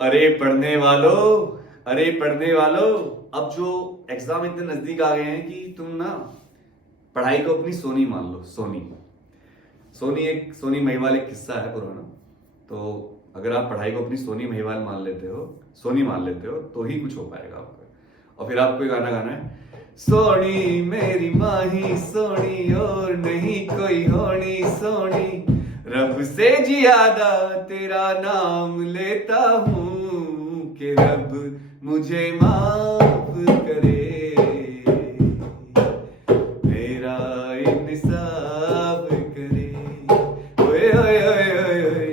अरे पढ़ने वालों, अरे पढ़ने वालों, अब जो एग्जाम इतने नजदीक आ गए हैं कि तुम ना पढ़ाई को अपनी सोनी मान लो। सोनी सोनी महिवाल एक किस्सा है पुराना। तो अगर आप पढ़ाई को अपनी सोनी महिवाल मान लेते हो, सोनी मान लेते हो, तो ही कुछ हो पाएगा आपका। और फिर आपको ये गाना गाना है, सोनी मेरी माही सोनी और नहीं कोई होनी सोनी, रब से ज्यादा तेरा नाम लेता हूँ कि रब मुझे माफ करे, मेरा इंसाफ करे। ओए ओए ओए ओए ओए।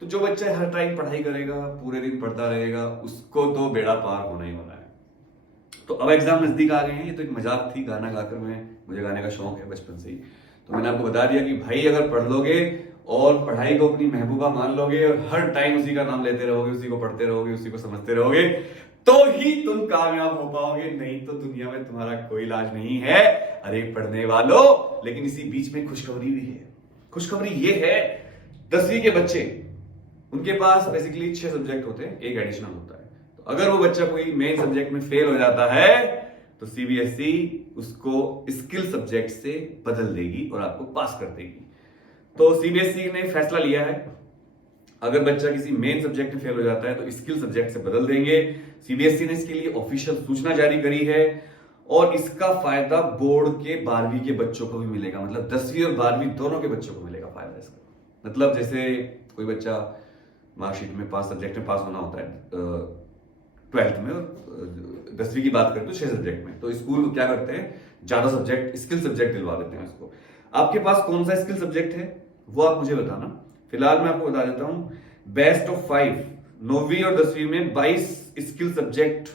तो जो बच्चा हर टाइम पढ़ाई करेगा, पूरे दिन पढ़ता रहेगा, उसको तो बेड़ा पार होना ही होना है। तो अब एग्जाम नजदीक आ गए हैं। ये तो एक मजाक थी, गाना गाकर मुझे गाने का शौक है बचपन से ही। तो मैंने आपको बता दिया कि भाई अगर पढ़ लोगे और पढ़ाई को अपनी महबूबा मान लोगे और हर टाइम उसी का नाम लेते रहोगे, उसी को पढ़ते रहोगे, उसी को समझते रहोगे, तो ही तुम कामयाब हो पाओगे। नहीं तो दुनिया में तुम्हारा कोई इलाज नहीं है। अरे पढ़ने वालों, लेकिन इसी बीच में खुशखबरी भी है। खुशखबरी ये है, 10वीं के बच्चे, उनके पास बेसिकली 6 सब्जेक्ट होते हैं, एक एडिशनल होता है। तो अगर वो बच्चा कोई मेन सब्जेक्ट में फेल हो जाता है तो सीबीएसई उसको स्किल सब्जेक्ट से बदल देगी और आपको पास कर देगी। तो सीबीएसई ने फैसला लिया है, अगर बच्चा किसी मेन सब्जेक्ट में फेल हो जाता है तो स्किल सब्जेक्ट से बदल देंगे। सीबीएसई ने इसके लिए ऑफिशियल सूचना जारी करी है और इसका फायदा बोर्ड के 12वीं के बच्चों को भी मिलेगा। मतलब 10वीं और 12वीं दोनों के बच्चों को मिलेगा फायदा इसका। मतलब जैसे कोई बच्चा मार्कशीट में 5 सब्जेक्ट में पास होना होता है 12th में, और 10वीं की बात करें तो 6 सब्जेक्ट में, तो स्कूल क्या करते हैं, ज्यादा सब्जेक्ट स्किल सब्जेक्ट दिलवा देते हैं उसको। आपके पास कौन सा स्किल सब्जेक्ट है वो आप मुझे बताना। फिलहाल मैं आपको बता देता हूं, बेस्ट ऑफ 5 9वीं और 10वीं में 22 स्किल सब्जेक्ट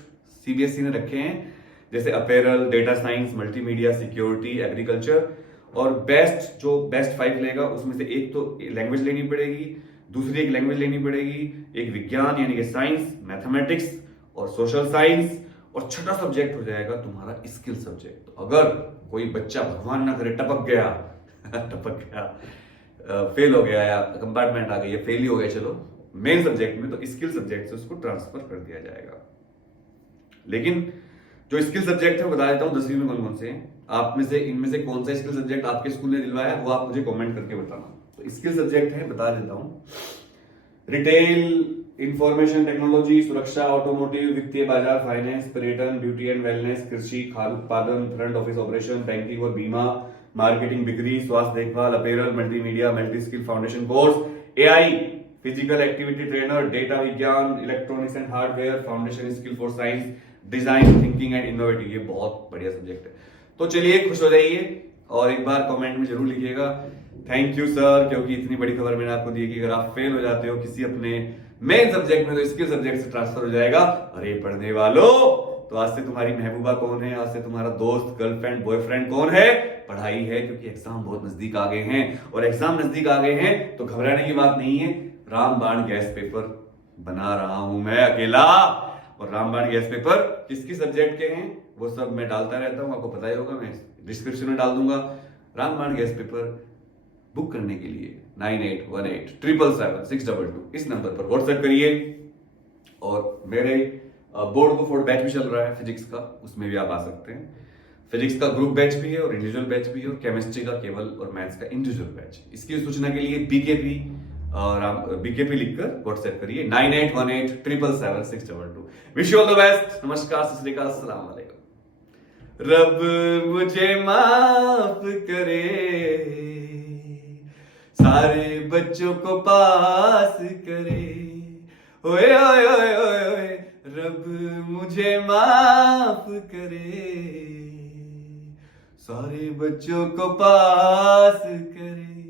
सीबीएसई ने रखे हैं, जैसे apparel, data science, multimedia, security, agriculture. और बेस्ट 5 लेगा उसमें से एक तो लैंग्वेज लेनी पड़ेगी, दूसरी एक लैंग्वेज लेनी पड़ेगी, एक विज्ञान यानी कि साइंस, मैथमेटिक्स और सोशल साइंस, और छठा सब्जेक्ट हो जाएगा तुम्हारा स्किल सब्जेक्ट। तो अगर कोई बच्चा भगवान ना करे टपक गया टपक गया, फेल हो गया या कंपार्टमेंट आ गई या फेल ही हो गया चलो मेन सब्जेक्ट में, तो स्किल सब्जेक्ट से उसको ट्रांसफर कर दिया जाएगा। लेकिन जो स्किल सब्जेक्ट है बता देता हूं 10वीं में कौन कौन से हैं। आप में से इनमें से कौन सा स्किल सब्जेक्ट आपके स्कूल ने दिलवाया वो आप मुझे कमेंट करके बताना। तो स्किल सब्जेक्ट है, बता देता हूं, रिटेल, इंफॉर्मेशन टेक्नोलॉजी, सुरक्षा, ऑटोमोटिव, वित्तीय बाजार, फाइनेंस, पर्यटन, ब्यूटी एंड वेलनेस, कृषि, खाद्य उत्पादन, फ्रंट ऑफिस ऑपरेशन, बैंकिंग और बीमा, मार्केटिंग, बिक्री, स्वास्थ्य देखभाल, apparel, multimedia, multi skill foundation course, AI, physical activity trainer, data विज्ञान, electronics and hardware, foundation skill for science, design thinking and innovative. ये बहुत बढ़िया सब्जेक्ट है। तो चलिए खुश हो जाइए और एक बार कमेंट में जरूर लिखिएगा थैंक यू सर, क्योंकि इतनी बड़ी खबर मैंने आपको दी कि अगर आप फेल हो जाते हो किसी अपने मेन सब्जेक्ट में तो स्किल सब्जेक्ट से ट्रांसफर हो जाएगा। अरे पढ़ने वालों, तो आज से तुम्हारी महबूबा कौन है, आज से तुम्हारा दोस्त, गर्लफ्रेंड, बॉयफ्रेंड कौन है? पढ़ाई है, क्योंकि एग्जाम बहुत नजदीक आ गए हैं। और एग्जाम नजदीक आ गए हैं तो घबराने की बात नहीं है। रामबाण गैस पेपर बना रहा हूं मैं अकेला, और रामबाण गैस पेपर किस किस सब्जेक्ट के हैं वो सब मैं डालता रहता हूं, आपको पता ही होगा, मैं डिस्क्रिप्शन में डाल दूंगा। रामबाण गैस पेपर बुक करने के लिए 9818777622 इस नंबर पर व्हाट्सएप करिए। और मेरे बोर्ड को फोर्ड बैच भी चल रहा है फिजिक्स का, उसमें भी आप आ सकते हैं। फिजिक्स का ग्रुप बैच भी है और इंडिविजुअल बैच भी है, और केमिस्ट्री का केवल और मैथ्स का इंडिविजुअल बैच। इसकी सूचना के लिए बीकेपी लिखकर व्हाट्सएप करिए 9818777622। Wish you all the best. नमस्कार, सत श्री अकाल, अस्सलाम वालेकुम। रब मुझे माफ करे, सारे बच्चों को पास करे। ओए ओए ओए ओए ओए, रब मुझे माफ करे, सारे बच्चों को पास करे।